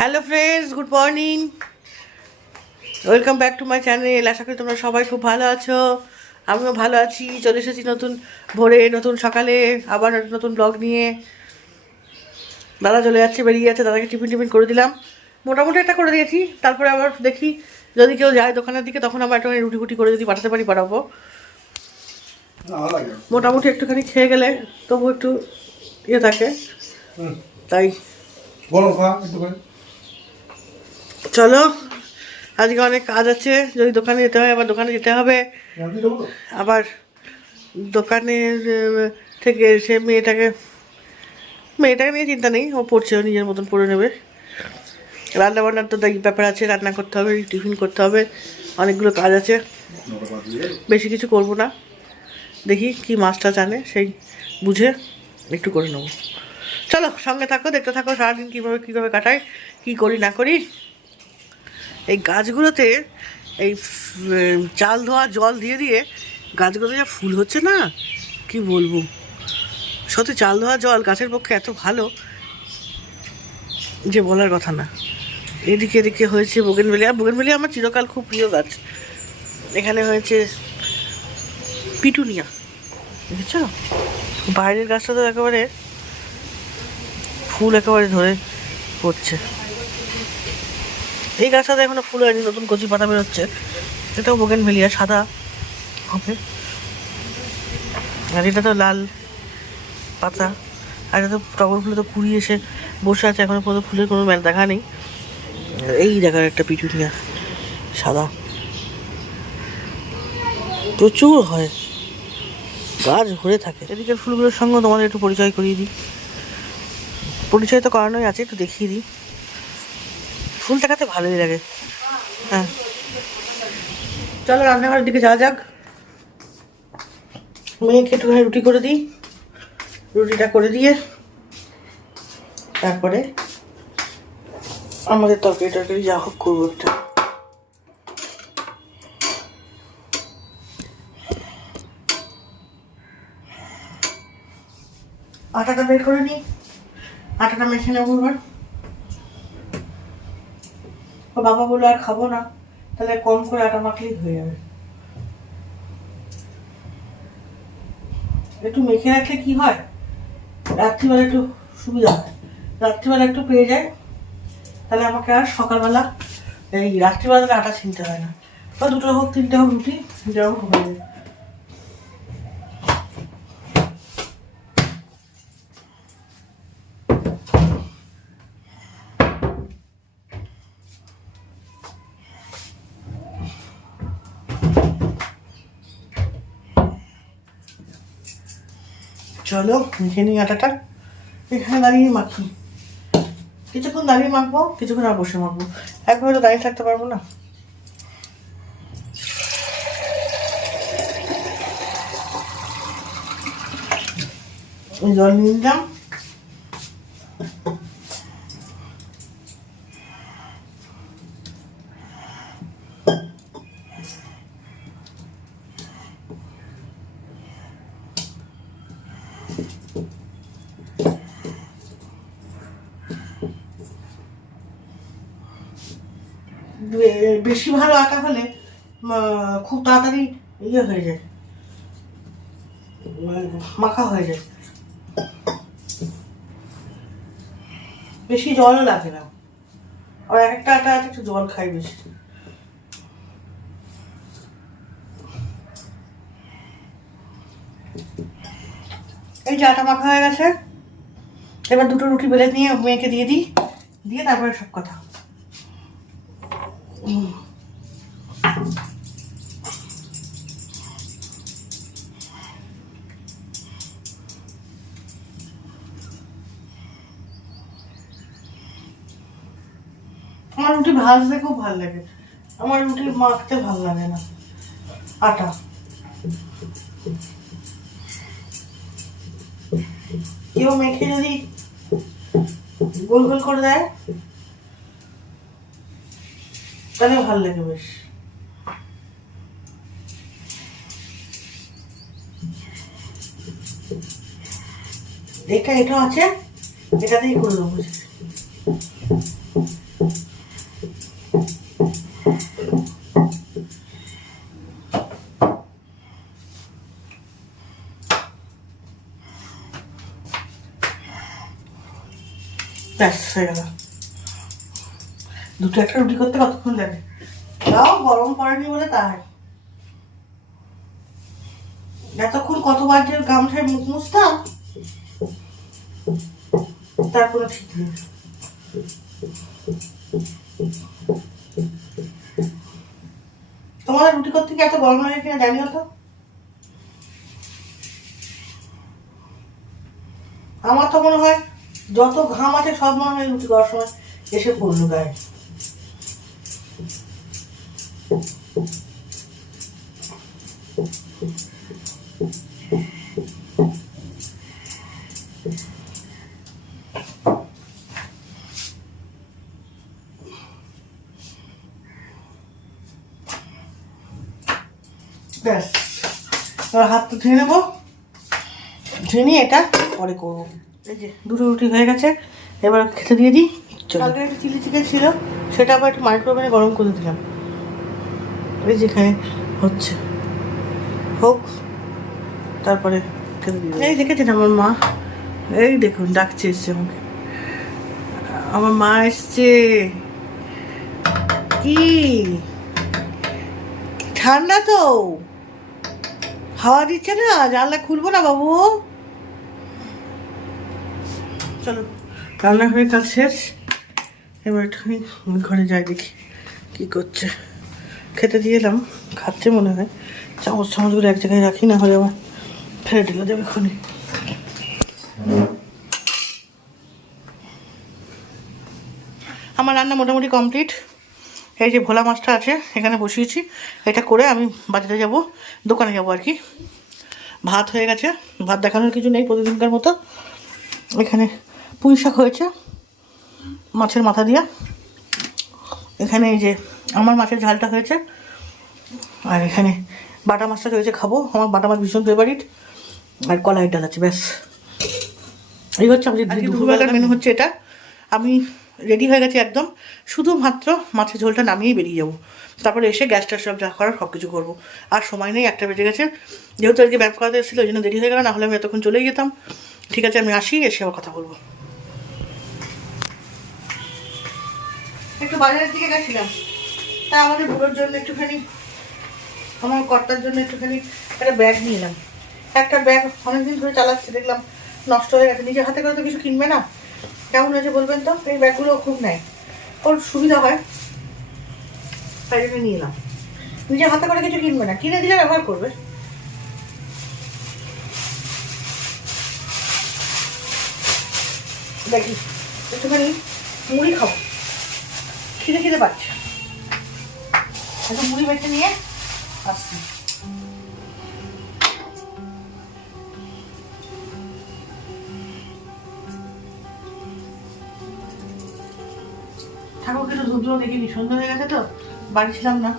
Hello friends, good morning, welcome back to my channel. আশা করি তোমরা সবাই খুব ভালো আছো, আমিও ভালো আছি। চলে এসেছি নতুন ভোরে, নতুন সকালে, আবার নতুন ব্লগ নিয়ে। দাদা চলে যাচ্ছে, বেরিয়ে যাচ্ছে, দাদাকে টিফিন করে দিলাম, মোটামুটি একটা করে দিয়েছি। তারপরে আবার দেখি যদি কেউ যায় দোকানের দিকে, তখন আবার একটুখানি রুটি ফুটি করে যদি পাঠাতে পারি পাঠাবো। মোটামুটি একটুখানি খেয়ে গেলে তবু একটু ইয়ে থাকে, তাই চলো। আজকে অনেক কাজ আছে, যদি দোকানে যেতে হয় আবার দোকানে যেতে হবে। আবার দোকানের থেকে সে মেয়েটাকে নিয়ে চিন্তা নেই, ও পড়ছে, ও নিজের মতন পড়ে নেবে। রান্না বান্নার তো ব্যাপার আছে, রান্না করতে হবে, টিফিন করতে হবে, অনেকগুলো কাজ আছে। বেশি কিছু করব না, দেখি কি মাছটা জানে সেই বুঝে একটু করে নেবো। চলো সঙ্গে থাকো, দেখতে থাকো সারাদিন কীভাবে কাটাই, কী করি না করি। এই গাছগুলোতে এই চাল ধোয়া জল দিয়ে দিয়ে গাছগুলোতে যা ফুল হচ্ছে না, কি বলবো। সত্যি চাল ধোয়া জল গাছের পক্ষে এত ভালো যে বলার কথা না। এদিকে হয়েছে বোগেনভেলিয়া আমার চিরকাল খুব প্রিয় গাছ। এখানে হয়েছে পিটুনিয়া, বুঝেছ? বাইরের গাছটা তো একেবারে ফুল একেবারে ধরে পড়ছে। এই গাছটাতে এখনো ফুল হয়নি, নতুন কচি পাতা বেরোচ্ছে। এটাও বোগেনভেলিয়া, সাদা হবে। আর এটা তো লাল পাতা। আর এটা তো টগর ফুলে তো কুড়ি এসে বসে আছে, এখনো পর্যন্ত ফুলের কোনো দেখা নেই। এই দেখার একটা পিটুনিয়া সাদা, প্রচুর হয়, গাছ ভরে থাকে। এদিকের ফুলগুলোর সঙ্গে তোমাদের একটু পরিচয় করিয়ে দিই। পরিচয় তো করানোই আছে, একটু দেখিয়ে দিই। ফুল দেখাতে ভালোই লাগে। হ্যাঁ চলো রান্নাঘরের দিকে যাওয়া যাক। মেয়েকে একটুখানি রুটি করে দিই, রুটিটা করে দিয়ে তারপরে আমাদের তরকারি যা হোক করবো একটা। আটাটা বের করে নিই, আটাটা মেখে নেবো এবার। ও বাবা বললো আর খাবো না, তাহলে কম করে আটা মাখলেই হয়ে যাবে। একটু মেখে রাখলে কি হয়, রাত্রিবেলা একটু সুবিধা হয়, রাত্রিবেলা একটু পেয়ে যায়, তাহলে আমাকে আর সকালবেলা এই রাত্রিবেলা আটা ছিনতে হয় না। বা দুটো হোক তিনটে হোক রুটি যেরকম হয়ে যায়। চলো মেখে নিই আটাটা, এখানে দাঁড়িয়ে মাখি। কিছুক্ষণ দাঁড়িয়ে মাখবো, কিছুক্ষণ আর বসে মাখবো, একভাবে তো দাঁড়িয়ে থাকতে পারবো না। জল নিয়ে নিলাম, বেশি ভালো আটা হলে খুব তাড়াতাড়ি ইয়ে হয়ে যায়, মাখা হয়ে যায়, বেশি জলও লাগে না। আর একটা আটা আছে একটু জল খাই বেশি। এই যে আটা মাখা হয়ে গেছে, এবার দুটো রুটি বেলে নিয়ে মেয়েকে দিয়ে দিই, দিয়ে তারপরে সব কথা। আমার রুটি ভাজতে খুব ভালো লাগে, আমার রুটি মাখতে ভালো লাগে না আটা। কেউ মেখে যদি গোল গোল করে দেয় তাহলে ভালো লাগে বেশ। এটাও আছে, এটা দিয়েই করে দেবো। ব্যাস হয়ে গেল। দুটো একটা রুটি করতে কতক্ষণ লাগে, তাও গরম পড়েনি বলে তাই। এতক্ষণ কতবার যে গামছায় মুখ মুছতাম তার কোনো ঠিক নেই। তোমাদের রুটি করতে কি এত গরম লাগে কিনা জানিও তো। আমার তো মনে হয় যত ঘাম আছে সব মনে হয় রুটি করার সময় এসে পড়লো গায়ে। ব্যাস, এবার হাতটা ধুয়ে নেবো, ধুয়ে নিয়ে এটা পরে করবো। এই যে দুটো রুটি হয়ে গেছে, এবার খেতে দিয়ে দিই। কালকে একটা চিলি চিকেন ছিল, সেটা আবার একটু মাইক্রোওভেনে গরম করে দিলাম। এই যেখানে হচ্ছে হোক, তারপরে খেতে দিয়ে। এই দেখেছেন আমার মা, এই দেখুন ডাকছে, এসছে আমাকে। আমার মা এসছে। কি ঠান্ডা তো, হাওয়া দিচ্ছে না, জানলা খুলবো না বাবু? চলো, রান্না হয়ে কাজ শেষ, এবার একটুখানি ঘরে যাই, দেখি কি করছে। খেতে দিয়ে এলাম, খাচ্ছে মনে হয়। চামচগুলো এক জায়গায় রাখি, না হলে আবার ফেলে ঢেলে দেবে এক্ষুনি। আমার রান্না মোটামুটি কমপ্লিট। এই যে ভোলা মাছটা আছে এখানে বসিয়েছি, এটা করে আমি বাজারে যাব, দোকানে যাব আর কি। ভাত হয়ে গেছে, ভাত দেখানোর কিছু নেই, প্রতিদিনকার মতো। এখানে পুঁই শাক হয়েছে মাছের মাথা দিয়া, এখানে এই যে আমার মাছের ঝালটা হয়েছে, আর এখানে বাটা মাছটা রয়েছে, খাবো, আমার বাটা মাছ ভীষণ ফেভারিট, আর কলাই ডাল আছে। ব্যাস, এই হচ্ছে আমাদের দুপুরবেলার মেনু হচ্ছে এটা। আমি রেডি হয়ে গেছি একদম, শুধুমাত্র মাছের ঝোলটা নামিয়েই বেরিয়ে যাবো, তারপরে এসে গ্যাসটা সব যা করার সব কিছু করবো। আর সময় নেই, 1টা বেজে গেছে, যেহেতু আজকে ব্যায়াম করাতে এসেছিলো ওই জন্য দেরি হয়ে গেল, না হলে আমি এতক্ষণ চলেই যেতাম। ঠিক আছে, আমি আসি, এসে আবার কথা বলবো। একটু বাজারের দিকে গেছিলাম, তা আমাদের বুড়োর জন্য একটুখানি, আমার কর্তার জন্য একটুখানি একটা ব্যাগ নিয়ে এলাম। একটা ব্যাগ অনেকদিন ধরে চালাচ্ছি, দেখলাম নষ্ট হয়ে গেছে, নিজের হাতে করে তো কিছু কিনবে না, কেমন হয়েছে বলবেন তো? এই ব্যাগগুলো খুব নেয়, ওর সুবিধা হয়, তাই জন্য নিয়ে এলাম। নিজের হাতে করে কিছু কিনবে না, কিনে দিলে ব্যবহার করবে। দেখি একটুখানি মুড়ি খাবো, খিদে খিদে পাচ্ছে, একটু মুড়ি বেছে নিয়ে আসছি। ঠাকুরকে তো ধূপ দেবো, দেখিনি, সন্ধ্যা হয়ে গেছে তো, বাড়ি ছিলাম না।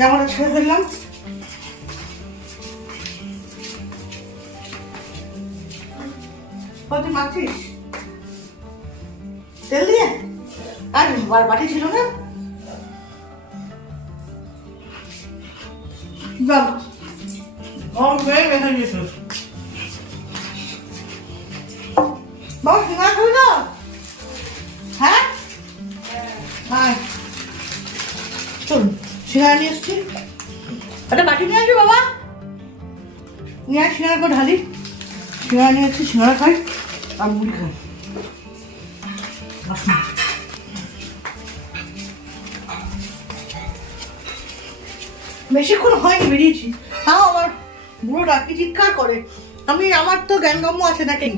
জামাটা ছেড়ে ফেললাম, কত মাছিস তেল দিয়ে, আর বাটি ছিল না, বাবা সিঙ্গারা খাবি না? হ্যাঁ চলুন, সিঙ্গারা নিয়ে এসছি, একটা বাটি নিয়ে আসবি বাবা, নিয়ে আস, সিঙ্গারা করে ঢালি। সিঙ্গারা নিয়ে এসছি, সিঙ্গারা খাই আর মুড়ি খাই। বেশিক্ষণ হয়নি বেরিয়েছি, তাও আমার বুড়োটা কি চিৎকার করে। আমার তো জ্ঞানগম্য আছে নাকি,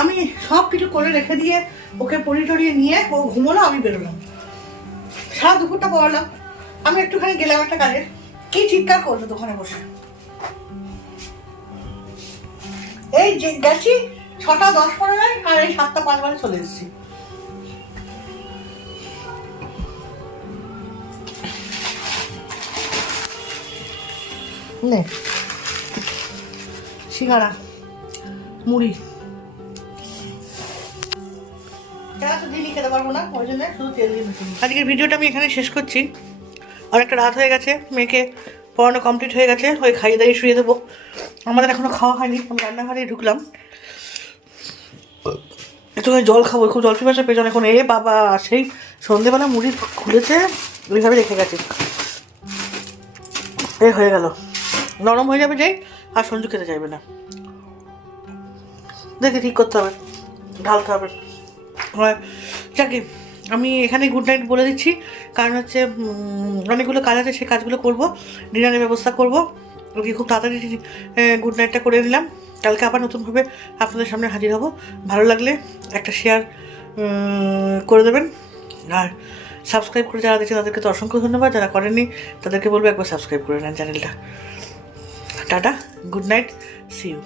আমি সব কিছু করে রেখে দিয়ে ওকে পরিয়ে টরিয়ে নিয়ে ও ঘুমোলো, আমি বেরোলাম, সারা দুপুরটা পড়ালাম। আমি একটুখানি গেলাম একটা কাজে, কি চিৎকার করলো দোকানে বসে। এই যে গেছি 6টা 10 পরে, আর এই 7টা 5 চলে এসেছি। নে সিঙ্গারা মুড়ি তো দিনই খেতে পারবো না, ওই জন্য শুধু তেল দিয়ে মেখে নিই। আজকের ভিডিওটা আমি এখানে শেষ করছি। অনেকটা রাত হয়ে গেছে, মেয়েকে পড়ানো কমপ্লিট হয়ে গেছে, ওই খাইয়ে দাইয়ে শুয়ে দেবো। আমাদের এখনো খাওয়া হয়নি, আমি রান্নাঘরে ঢুকলাম, একটু জল খাবো, খুব জল পিপাসা পেছনে এখন। এ বাবা, সেই সন্ধেবেলা মুড়ি খুলেছে, ওইভাবে রেখে গেছে, এ হয়ে গেল, নরম হয়ে যাবে, যাই আর সঞ্জু খেতে চাইবে না, দেখে ঠিক করতে হবে, ঢালতে হবে। যাকে আমি এখানে গুড নাইট বলে দিচ্ছি, কারণ হচ্ছে অনেকগুলো কাজ আছে, সেই কাজগুলো করবো, ডিনারের ব্যবস্থা করবো, ওকে খুব তাড়াতাড়ি গুড নাইটটা করে নিলাম। কালকে আবার নতুনভাবে আপনাদের সামনে হাজির হব। ভালো লাগলে একটা শেয়ার করে দেবেন, আর সাবস্ক্রাইব করে যারা দেখছে তাদেরকে তো অসংখ্য ধন্যবাদ, যারা করেননি তাদেরকে বলবো একবার সাবস্ক্রাইব করে নেন চ্যানেলটা। Ta ta, good night, see you.